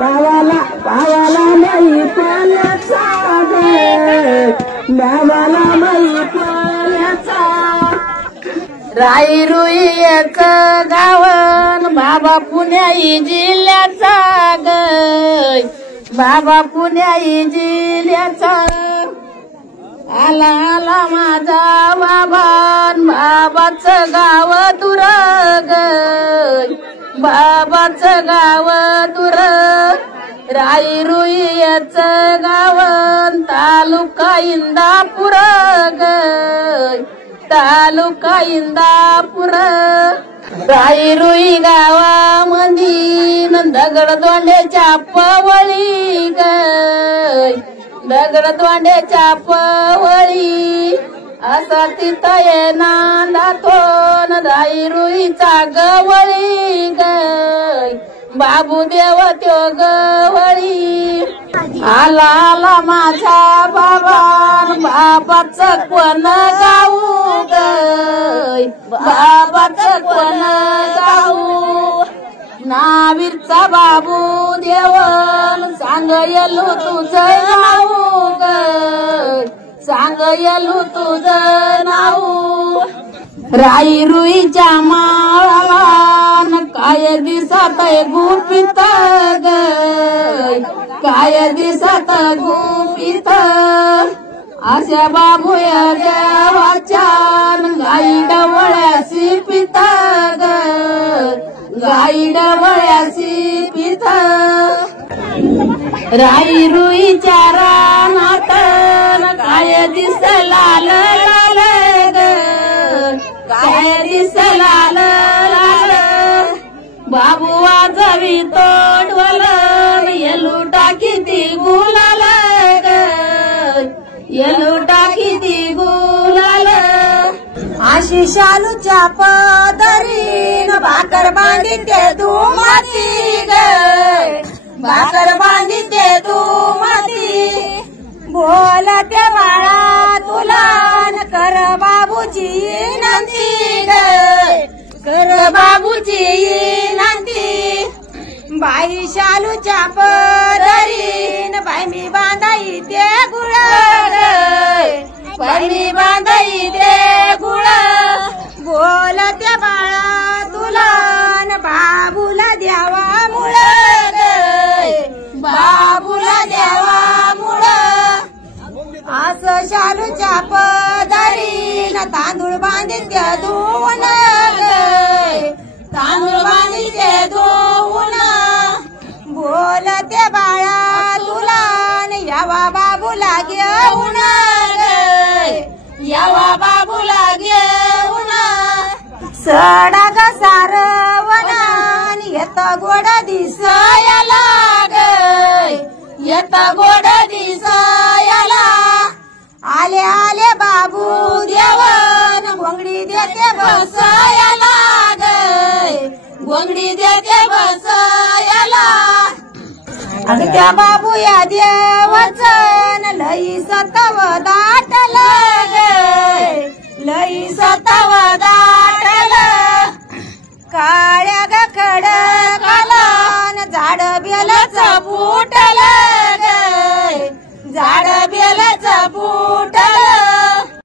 भावाला माहितल्याचा भावाला माहितल्याचा राई रुई एक गावन बाबा पुण्याई जिल्ह्याचा ग बाबा पुण्याई जिल्ह्याचा आला आला माझा बाबान बाबाचं गाव दूर ग बाबाचं गाव दूर राई रुईचं गावन तालुका इंदापूर ग तालुका इंदापूर राई रुई गावामंदी दगड दोंड्याच्या पवळी ग दगड दोंड्याच्या पवळी असा तिथं ये नांदातोन राई रुईचा गवळी ग बाबू देव त्यो गवळी आला आला माझा बाबा बाबाचं कोण गाऊ ग बाबाचं कोण गाऊ नावीरचा बाबू देवन सांग येलू तुझं नाऊ ग सांग येलू तुझं नाऊ राई रुईच्या माळाला काय दिसत गुपित ग काय दिसत गुपित अशा बाबूया देवाच्या गाई डवळ्याशी पित ग गाई डवळ्याशी पित राई रुईच्या रानात काय दिस लाल लाल ग काय दिस लाल लाल बाबू वाजवी तोंडवल येलू टाकी ती गुलाल ग येलू टाकी ती गुलाल अशी शालूच्या पदरीन भाकर बांधिते धुमाती ग भाकर बांधिते धुमाती बोलते बाळा तुला कर बाबूची विनंती ग कर बाबूची विनंती बाई शालूच्या पदरीन बाई मी बांधाई ते गुळ बाई मी बांधाई ते गुळ बोलते बाळा तुला बाबूला द्यावा मुळ बाबूला द्यावा मुळ असं शालूच्या पदरीन तांदूळ बांधिते धुवून तांदूळ बांधिते धुवून बोलते बाळा तुला यावा बाबूला घेऊन यावा बाबूला घेऊन सडा ग सारवना येत गोड दिसायला ग येत गोड दिसायला आले आले बाबू देवन गोंगडी देते बसायला ग गोंगडी देते बसायला आणि त्या बाबू या देवचन लई सतव दाटल ग लई सतव दाटल काळ्या ग खडकालान झाड बेलच फुटल ग झाड बेलच फुटल